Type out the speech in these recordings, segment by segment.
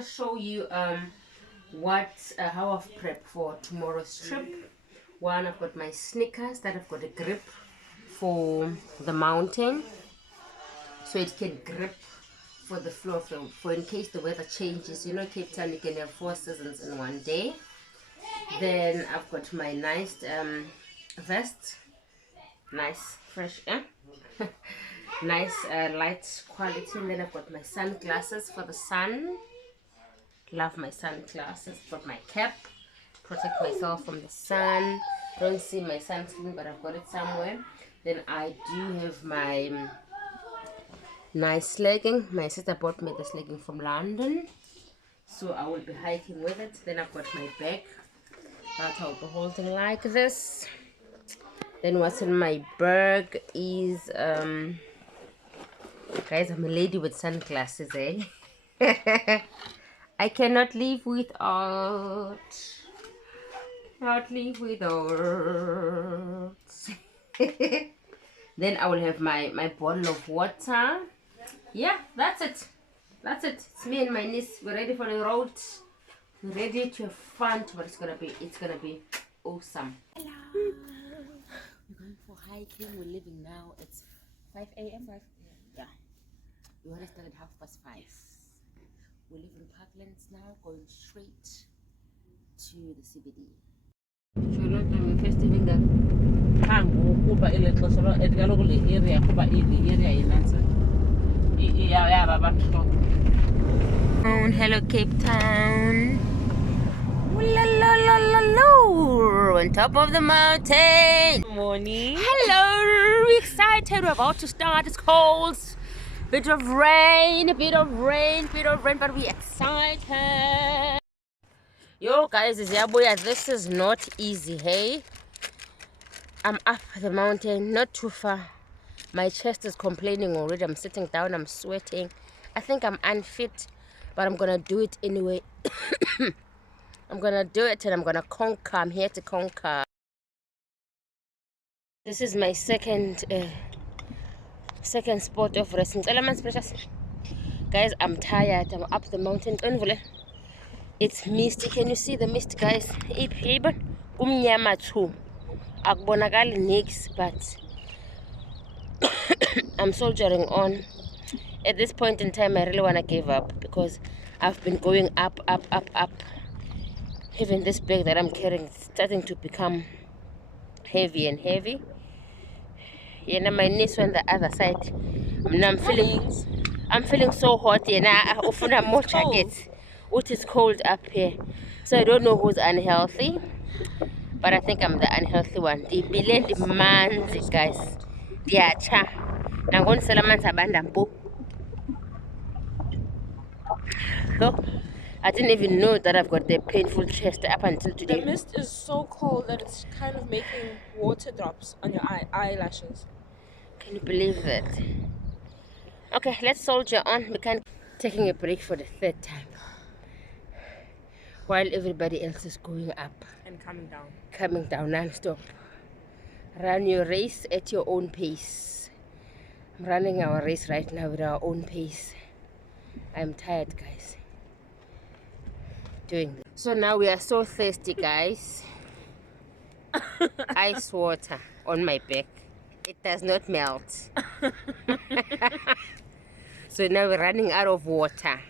to show you how I've prepped for tomorrow's trip. One, I've got my sneakers that I've got a grip for the mountain, so it can grip for the floor for in case the weather changes. You know, Cape Town, you can have 4 seasons in one day. Then I've got my nice vest, nice fresh air. Nice light quality. And then I've got my sunglasses for the sun. Love my sunglasses. Got my cap to protect myself from the sun. Don't see my sunscreen, but I've got it somewhere. Then I do have my nice legging. My sister bought me this legging from London, so I will be hiking with it. Then I've got my bag that I'll be holding like this. Then what's in my bag is guys, I'm a lady with sunglasses, eh? I cannot live without. Not live without. Then I will have my bottle of water. Yeah, that's it. That's it. It's me and my niece. We're ready for the road. We're ready to have fun. But it's gonna be awesome. Hello. We're going for hiking. We're leaving now. It's 5 a.m. 5 a.m. Yeah. We want to start at 5:30. We live in Parklands now, going straight to the CBD. Hello, Cape Town. La, la, la, la, la. On top of the mountain. Morning. Hello, we're excited. We're about to start. It's cold. Bit of rain, but we're excited. Yo guys, this is not easy, hey? I'm up the mountain, not too far. My chest is complaining already. I'm sitting down, I'm sweating. I think I'm unfit, but I'm gonna do it anyway. I'm gonna do it and I'm gonna conquer. I'm here to conquer. This is my second spot of resting. Guys, I'm tired. I'm up the mountain. It's misty. Can you see the mist, guys? But I'm soldiering on. At this point in time, I really want to give up because I've been going up. Even this bag that I'm carrying is starting to become heavy and heavy. Yeah, my niece on the other side. I'm feeling so hot. Yeah, I often have more jackets. It is cold up here, so I don't know who's unhealthy, but I think I'm the unhealthy one. The blend manzi, guys. Yeah, cha. Now going to Salaman's abandon. So I didn't even know that I've got the painful chest up until today. The mist is so cold that it's kind of making water drops on your eyelashes. Can you believe that? Okay, let's soldier on. We can taking a break for the 3rd time. While everybody else is going up. And coming down. Coming down non-stop. Run your race at your own pace. I'm running our race right now with our own pace. I'm tired, guys. Doing this. So now we are so thirsty, guys. Ice water on my back. It does not melt. So now we're running out of water.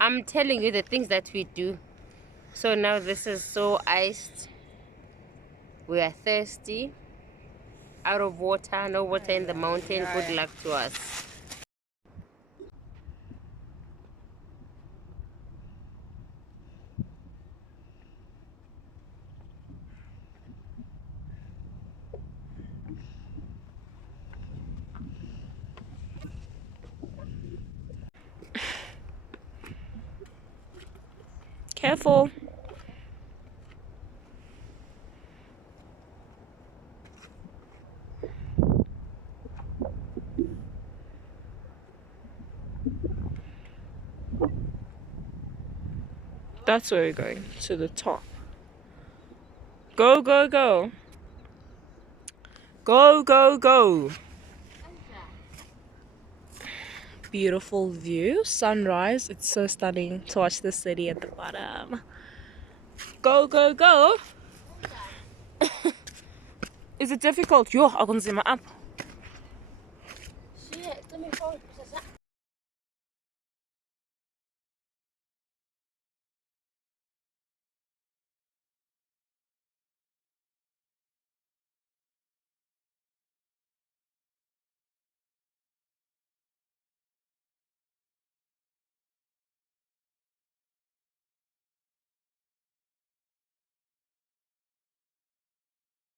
I'm telling you the things that we do. So now this is so iced. We are thirsty. Out of water, no water in the mountain. Good luck to us. Careful. That's where we're going, to the top. Go, go, go. Go, go, go. beautiful view. Sunrise. It's so stunning to watch the city at the bottom. Go, go, go. Is it difficult? Yo, I can see my app. Shit, let me hold.